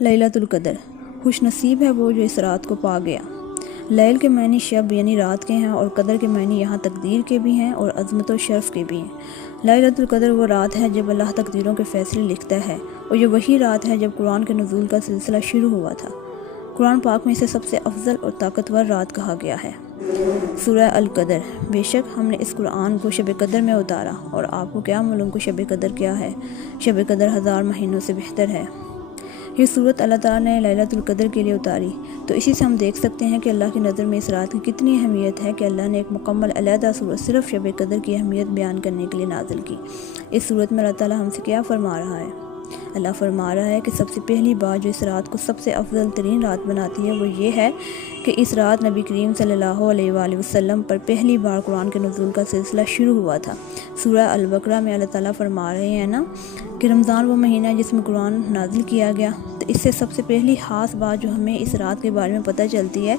لیلۃ القدر، خوش نصیب ہے وہ جو اس رات کو پا گیا۔ لیل کے معنی شب یعنی رات کے ہیں، اور قدر کے معنی یہاں تقدیر کے بھی ہیں اور عظمت و شرف کے بھی ہیں۔ لیلۃ القدر وہ رات ہے جب اللہ تقدیروں کے فیصلے لکھتا ہے، اور یہ وہی رات ہے جب قرآن کے نزول کا سلسلہ شروع ہوا تھا۔ قرآن پاک میں اسے سب سے افضل اور طاقتور رات کہا گیا ہے۔ سورہ القدر، بے شک ہم نے اس قرآن کو شب قدر میں اتارا، اور آپ کو کیا معلوم کہ شب قدر کیا ہے؟ شب قدر 1000 مہینوں سے بہتر ہے۔ یہ صورت اللہ تعالیٰ نے لیلۃ القدر کے لیے اتاری، تو اسی سے ہم دیکھ سکتے ہیں کہ اللہ کی نظر میں اس رات کی کتنی اہمیت ہے کہ اللہ نے ایک مکمل علیحدہ صورت صرف شب قدر کی اہمیت بیان کرنے کے لیے نازل کی۔ اس صورت میں اللہ تعالیٰ ہم سے کیا فرما رہا ہے؟ اللہ فرما رہا ہے کہ سب سے پہلی بات جو اس رات کو سب سے افضل ترین رات بناتی ہے وہ یہ ہے کہ اس رات نبی کریم صلی اللہ علیہ وآلہ وسلم پر پہلی بار قرآن کے نزول کا سلسلہ شروع ہوا تھا۔ سورہ البقرہ میں اللہ تعالیٰ فرما رہے ہیں نا کہ رمضان وہ مہینہ ہے جس میں قرآن نازل کیا گیا۔ تو اس سے سب سے پہلی خاص بات جو ہمیں اس رات کے بارے میں پتہ چلتی ہے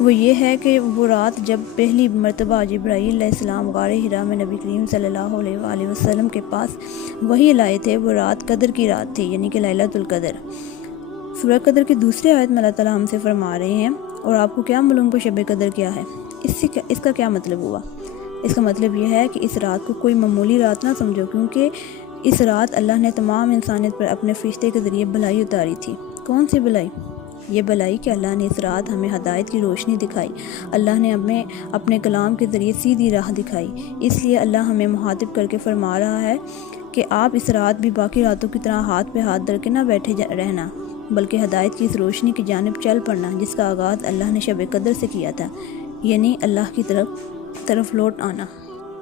وہ یہ ہے کہ وہ رات جب پہلی مرتبہ جبرائیل علیہ السلام غار حرا میں نبی کریم صلی اللہ علیہ وآلہ وسلم کے پاس وحی لائے تھے، وہ رات قدر کی رات تھی، یعنی کہ لیلۃ القدر۔ سورہ قدر کی دوسری آیت میں اللہ تعالیٰ ہم سے فرما رہے ہیں، اور آپ کو کیا معلوم کہ شب قدر کیا ہے؟ اس کا کیا مطلب ہوا؟ اس کا مطلب یہ ہے کہ اس رات کو کوئی معمولی رات نہ سمجھو، کیونکہ اس رات اللہ نے تمام انسانیت پر اپنے فرشتے کے ذریعے بھلائی اتاری تھی۔ کون سی بھلائی؟ یہ بھلائی کہ اللہ نے اس رات ہمیں ہدایت کی روشنی دکھائی، اللہ نے ہمیں اپنے کلام کے ذریعے سیدھی راہ دکھائی۔ اس لیے اللہ ہمیں مخاطب کر کے فرما رہا ہے کہ آپ اس رات بھی باقی راتوں کی طرح ہاتھ پہ ہاتھ دھر کے نہ بیٹھے رہنا، بلکہ ہدایت کی اس روشنی کی جانب چل پڑنا جس کا آغاز اللہ نے شب قدر سے کیا تھا، یعنی اللہ کی طرف لوٹ آنا۔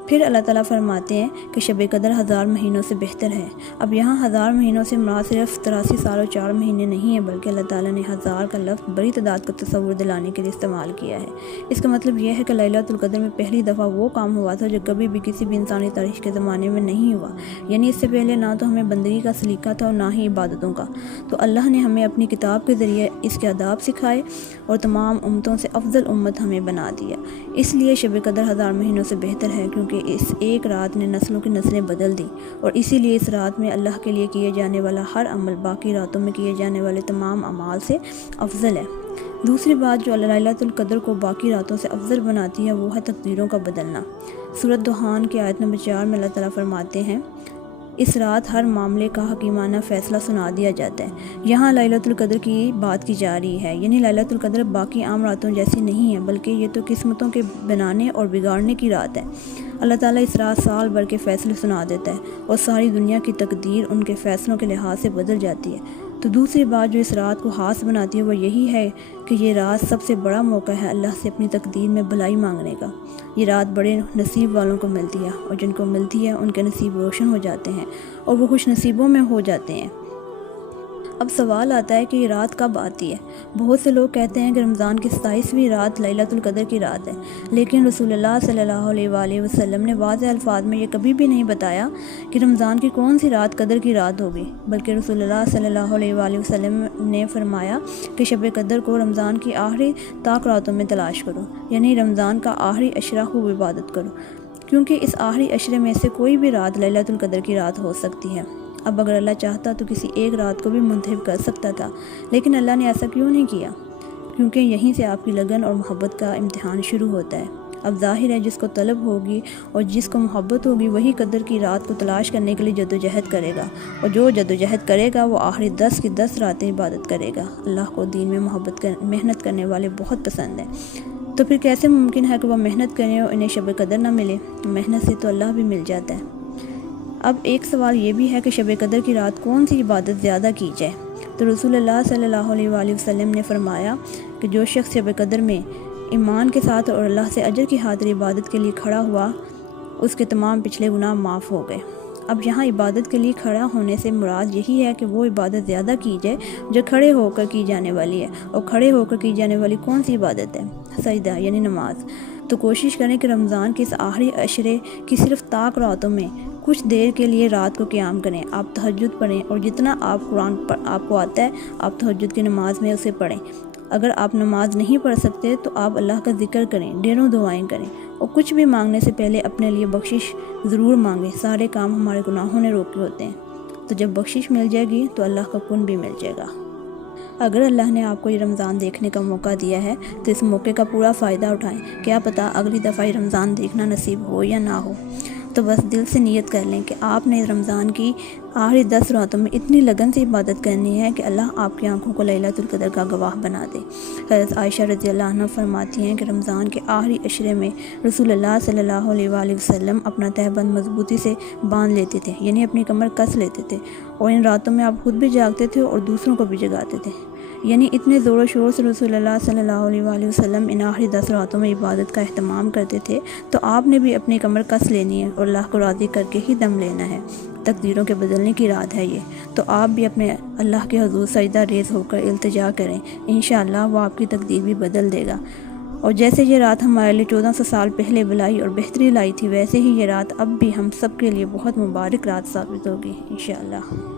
پھر اللہ تعالیٰ فرماتے ہیں کہ شب قدر 1000 مہینوں سے بہتر ہے۔ اب یہاں 1000 مہینوں سے مراد صرف 83 سال اور 4 مہینے نہیں ہے، بلکہ اللہ تعالیٰ نے 1000 کا لفظ بڑی تعداد کا تصور دلانے کے لیے استعمال کیا ہے۔ اس کا مطلب یہ ہے کہ لیلۃ القدر میں پہلی دفعہ وہ کام ہوا تھا جو کبھی بھی کسی بھی انسانی تاریخ کے زمانے میں نہیں ہوا، یعنی اس سے پہلے نہ تو ہمیں بندگی کا سلیقہ تھا اور نہ ہی عبادتوں کا۔ تو اللہ نے ہمیں اپنی کتاب کے ذریعے اس کے آداب سکھائے اور تمام امتوں سے افضل امت ہمیں بنا دیا۔ اس لیے شب قدر 1000 مہینوں سے بہتر ہے، کیونکہ اس ایک رات نے نسلوں کی نسلیں بدل دی، اور اسی لیے اس رات میں اللہ کے لیے کیے جانے والا ہر عمل باقی راتوں میں کیے جانے والے تمام اعمال سے افضل ہے۔ دوسری بات جو لیلۃ القدر کو باقی راتوں سے افضل بناتی ہے وہ ہے تقدیروں کا بدلنا۔ سورۃ دخان کی آیت نمبر 4 میں اللہ تعالیٰ فرماتے ہیں، اس رات ہر معاملے کا حکیمانہ فیصلہ سنا دیا جاتا ہے۔ یہاں لیلۃ القدر کی بات کی جا رہی ہے، یعنی لیلۃ القدر باقی عام راتوں جیسی نہیں ہے، بلکہ یہ تو قسمتوں کے بنانے اور بگاڑنے کی رات ہے۔ اللہ تعالیٰ اس رات سال بھر کے فیصلے سنا دیتا ہے، اور ساری دنیا کی تقدیر ان کے فیصلوں کے لحاظ سے بدل جاتی ہے۔ تو دوسری بات جو اس رات کو خاص بناتی ہے وہ یہی ہے کہ یہ رات سب سے بڑا موقع ہے اللہ سے اپنی تقدیر میں بھلائی مانگنے کا۔ یہ رات بڑے نصیب والوں کو ملتی ہے، اور جن کو ملتی ہے ان کے نصیب روشن ہو جاتے ہیں اور وہ خوش نصیبوں میں ہو جاتے ہیں۔ اب سوال آتا ہے کہ یہ رات کب آتی ہے؟ بہت سے لوگ کہتے ہیں کہ رمضان کی 27ویں رات لیلۃ القدر کی رات ہے، لیکن رسول اللہ صلی اللہ علیہ وآلہ وسلم نے واضح الفاظ میں یہ کبھی بھی نہیں بتایا کہ رمضان کی کون سی رات قدر کی رات ہوگی، بلکہ رسول اللہ صلی اللہ علیہ وآلہ وسلم نے فرمایا کہ شب قدر کو رمضان کی آخری طاق راتوں میں تلاش کرو، یعنی رمضان کا آخری عشرہ خوب عبادت کرو، کیونکہ اس آخری عشرے میں سے کوئی بھی رات لیلۃ القدر کی رات ہو سکتی ہے۔ اب اگر اللہ چاہتا تو کسی ایک رات کو بھی منتخب کر سکتا تھا، لیکن اللہ نے ایسا کیوں نہیں کیا؟ کیونکہ یہیں سے آپ کی لگن اور محبت کا امتحان شروع ہوتا ہے۔ اب ظاہر ہے جس کو طلب ہوگی اور جس کو محبت ہوگی وہی قدر کی رات کو تلاش کرنے کے لیے جدوجہد کرے گا، اور جو جدوجہد کرے گا وہ آخری 10 کی 10 راتیں عبادت کرے گا۔ اللہ کو دین میں محنت کرنے والے بہت پسند ہیں۔ تو پھر کیسے ممکن ہے کہ وہ محنت کریں اور انہیں شب قدر نہ ملے؟ محنت سے تو اللہ بھی مل جاتا ہے۔ اب ایک سوال یہ بھی ہے کہ شب قدر کی رات کون سی عبادت زیادہ کی جائے؟ تو رسول اللہ صلی اللہ علیہ وآلہ وسلم نے فرمایا کہ جو شخص شب قدر میں ایمان کے ساتھ اور اللہ سے اجر کی خاطر عبادت کے لیے کھڑا ہوا، اس کے تمام پچھلے گناہ معاف ہو گئے۔ اب یہاں عبادت کے لیے کھڑا ہونے سے مراد یہی ہے کہ وہ عبادت زیادہ کی جائے جو کھڑے ہو کر کی جانے والی ہے، اور کھڑے ہو کر کی جانے والی کون سی عبادت ہے؟ سجدہ یعنی نماز۔ تو کوشش کریں کہ رمضان کے اس آخری عشرے کی صرف طاق راتوں میں کچھ دیر کے لیے رات کو قیام کریں، آپ تہجد پڑھیں، اور جتنا قرآن آپ کو آتا ہے آپ تہجد کی نماز میں اسے پڑھیں۔ اگر آپ نماز نہیں پڑھ سکتے تو آپ اللہ کا ذکر کریں، ڈھیروں دعائیں کریں، اور کچھ بھی مانگنے سے پہلے اپنے لیے بخشش ضرور مانگیں۔ سارے کام ہمارے گناہوں نے روکے ہوتے ہیں، تو جب بخشش مل جائے گی تو اللہ کا کن بھی مل جائے گا۔ اگر اللہ نے آپ کو یہ رمضان دیکھنے کا موقع دیا ہے تو اس موقع کا پورا فائدہ اٹھائیں، کیا پتہ اگلی دفعہ یہ رمضان دیکھنا نصیب ہو یا نہ ہو۔ تو بس دل سے نیت کر لیں کہ آپ نے رمضان کی آخری 10 راتوں میں اتنی لگن سے عبادت کرنی ہے کہ اللہ آپ کی آنکھوں کو لیلۃ القدر کا گواہ بنا دے۔ حضرت عائشہ رضی اللہ عنہ فرماتی ہیں کہ رمضان کے آخری عشرے میں رسول اللہ صلی اللہ علیہ وآلہ وسلم اپنا تہبند مضبوطی سے باندھ لیتے تھے، یعنی اپنی کمر کس لیتے تھے، اور ان راتوں میں آپ خود بھی جاگتے تھے اور دوسروں کو بھی جگاتے تھے، یعنی اتنے زور و شور سے رسول اللہ صلی اللہ علیہ وآلہ وسلم ان آخری 10 راتوں میں عبادت کا اہتمام کرتے تھے۔ تو آپ نے بھی اپنی کمر کس لینی ہے اور اللہ کو راضی کر کے ہی دم لینا ہے۔ تقدیروں کے بدلنے کی رات ہے یہ، تو آپ بھی اپنے اللہ کے حضور سجدہ ریز ہو کر التجا کریں، انشاءاللہ وہ آپ کی تقدیر بھی بدل دے گا۔ اور جیسے یہ رات ہمارے لیے 1400 سال پہلے بلائی اور بہتری لائی تھی، ویسے ہی یہ رات اب بھی ہم سب کے لیے بہت مبارک رات ثابت ہوگی انشاءاللہ۔